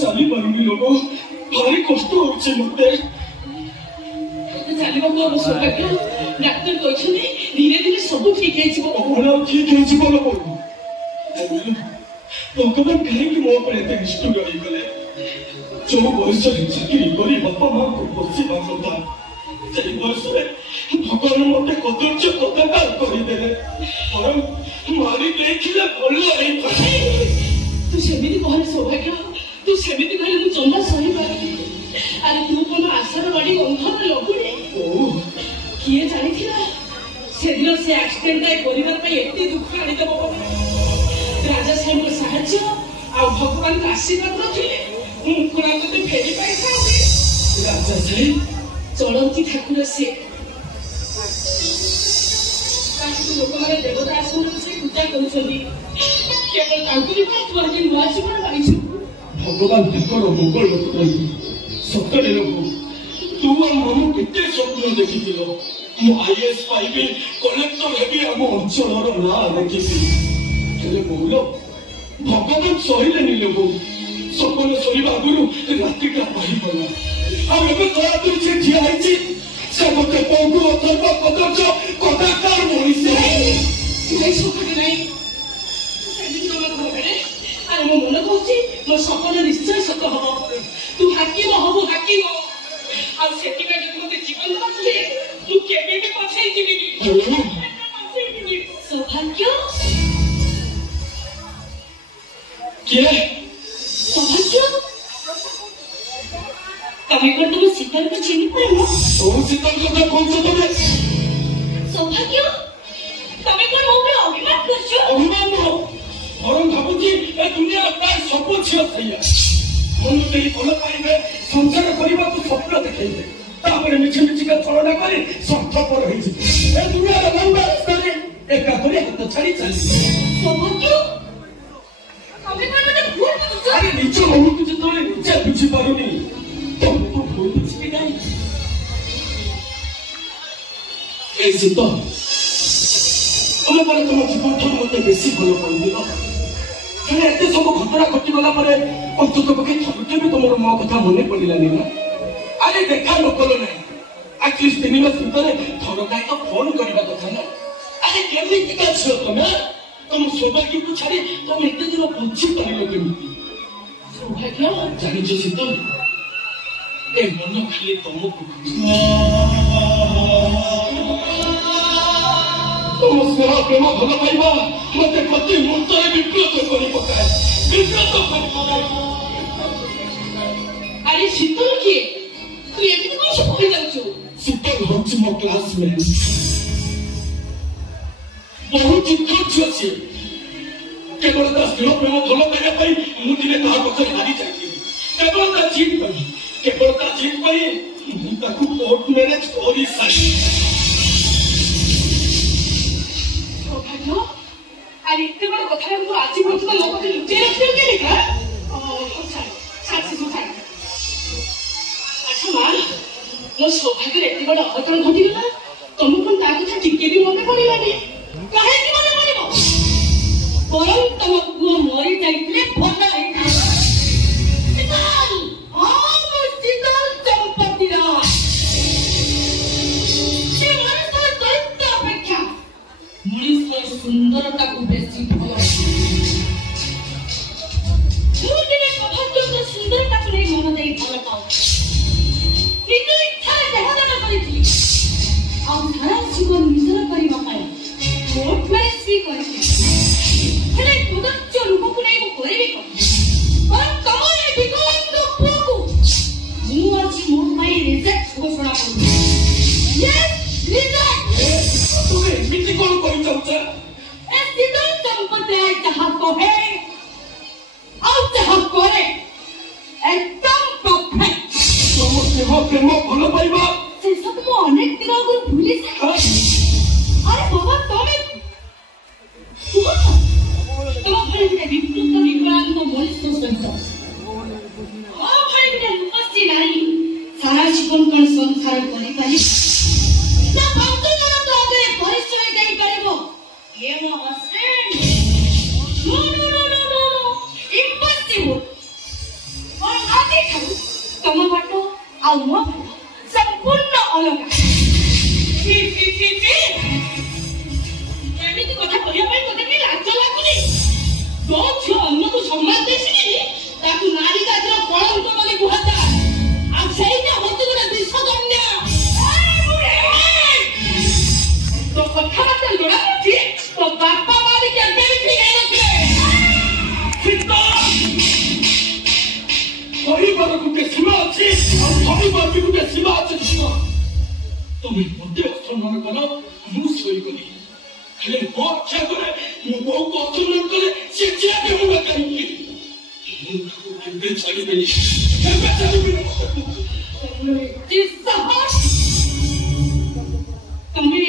चली पारूनी लोग भारी कष्ट होचे मते चली बाबू हम सौभाग्य डॉक्टर कहछनी धीरे धीरे सब ठीक है जीव ओला ठीक है जीव लोग भगवान कहे कि मो पर एते इष्ट गई गले जो बयस चाकरी करी बापा मां को बसी बांधता से बयस भगवान मते कदर्च कथाकार करी देले और मारी देखिले भल आई तू सेमिति कहले सौभाग्य तू सेमिति कहले तू जम्मा सही पारी अरे तू कोन आशार बाड़ी गंधर लगुने ओ किए जानिथिला सेदिन से एक्सीडेंट आइ परिवार पे एते दुख आनि देबो राजा साहेब को साहाय्य आ भगवान का आशीर्वाद रखिले मुकुला को फेरी पाइसा राजा साहेब चलंती ठाकुर से लोक माने देवता आसन से पूजा करूछंदी केवल तांकुरी पे तू आज नुआ जीवन पाइछु भगवान ठाकुर मंगल करी सतरे लोग तू और मामू कितने स्वप्न देखिथिलो मु आईएएस पाइबे कलेक्टर हेबी हम अंचलर ना रखिसी केले बोलो भगवान सहिले नि लोग सपने सरीबा गुरु राति का पाई बोला हम एबे करा तू से ठिया आइची से मते पौगु अथवा कदच कथाकार मोइसे नहीं सुखटे नहीं सेदिन मत भगरे अरे मो मन कहूची मो सपन निश्चय सत हबो तू हाकिम हबो हाकिम आ सेति का जब मते जीवन बचले तू केबे भी पछाई जीबी सौभाग्य के सौभाग्य तमे को तुम शीतल को चिन्ह पाइलो ओ शीतल को कौन से तमे सौभाग्य तमे को मोरे अभिमान करछो अभिमान न और भाबुजी ए दुनिया प्राय सब छिया थैया मन तेरी भल पाइबे संसार करबा को स्वप्न देखैबे तापर मिछ मिछ का चलना करी स्वार्थपर होई जे ए दुनिया रा लंबा रास्ता एका करे हाथ छाड़ी चली सौभाग्य तमे को मते भूल बुझ अरे निच मन को जतले निच बुझी पारुनी तुम तो भूल बुझ के नहीं ए सीता तुम पर तुम जीवन थोड़ी मते बेसी भलो पड़िलो कने एते सब घटना घटी गला परे अंतत पके थके भी तुमर मो कथा मने पड़िलानी ना अरे देखा लोकलो नहीं एटलीस्ट 3 मास भीतर थरकाय तो फोन करबा कथा ना अरे केमिति का छियो तमे तुम सौभाग्य को छाड़ी तुम एते दिन बंची पाइलो केमिति सौभाग्य जानि छ शीतल ए मन खाली तुमको तुम स्नेह प्रेम भल पाइबा मते प्रति मुहूर्त विप्लत करी पकाए विप्लत करी पकाए अरे शीतल के तू एमिति कोन से कहि जाउछु शीतल होछि मो क्लासमेट बहुत चिंतित छी केवल ता स्नेह प्रेम भल पाइबा पई मु दिने ता पछे हारी जाई केवल ता जीत पई मु ताकू कोर्ट मैरिज करी सारी अरे इतने बड़ा कथा है तो आज भी तो लोगों से लुटे रखते हो क्या लिखा अच्छा साथी सुधार अच्छा मां वो सौभाग्य इतने बड़ा अघटन घटी गला तुम कौन ता कथा टिके भी मने पड़िला नहीं काहे कि मने पड़िबो परम तम को मरि जाइले भला हेता शीतल शीतल चंपती राज से मन तो दैत्य अपेक्षा मनीष सुंदरता को बेसी भल मुझे सौभाग्य को सुंदरता को नहीं मन दे भल पाओ निज इच्छा देहदान करी आ सारा जीवन निजर करिबा पाए कोर्ट मैरिज भी करी हेले कुदच्च रूप को नहीं कोइबे को और तमरे विकलांग पुओ मु आज मोर माई रिजेक्ट घोषणा करू यस रिजेक्ट तुमे मिति कोन कहि चाहछ शीतल चंपती जहाँ कहे और जहाँ करे एकदम परफेक्ट तुम स्नेह प्रेम भल पाइबा से सब मो अनेक दिन आगु भूली से अरे बाबा କରିପାରିବ ନା ପାଞ୍ଚଜଣ ତ ଆଗରେ ପରିଚୟ ଦେଇପାରିବ ଇଏ ମୋ ହଜବେଣ୍ଡ ଇମ୍ପସିବଲ ମୋ ନାତି ଠାରୁ ତମ ବାଟ ଆଉ ମୋ ବାଟ ସମ୍ପୂର୍ଣ୍ଣ ଅଲଗା ଏମିତି କଥା କହିବା ପାଇଁ ତୋତେ କି ଲାଜ ଲାଗୁନି ତୋ ଝିଅ ଅନ୍ୟକୁ ସମ୍ମାନ ଦେଇସିନି ତାକୁ ନାରୀ ଜାତିର କଳଙ୍କ ବୋଲି କୁହାଯାଏ ଆଉ ସେଇଟା ହଉଛି ଗୋଟେ ବିଷକନ୍ୟା ତୋ କଥାବାର୍ତ୍ତା ଜଣା ପଡୁଛି ତୋ ବାପା ମାରି କେବେ ବି ଠିକ ହେଇନଥିଲେ କହିବାର ଗୋଟେ ସୀମା ଅଛି ଆଉ ଧରିବାର ବି ଗୋଟେ ସୀମା ଅଛି ତମେ ମୋତେ ଅସମ୍ମାନ କଲ ମୁଁ ଶୋଇଗଲି ହେଲେ ମୋ ଇଚ୍ଛା କରେ ମୋ ବୋଉକୁ ଅସମ୍ମାନ କଲେ ସେ ଚିଆକେ ମୁଁ କାହିଁକି ମୁଁ ତାକୁ କେବେ ଛାଡ଼ିବେନି କେବେ ଛାଡ଼ିବେନି ତମେ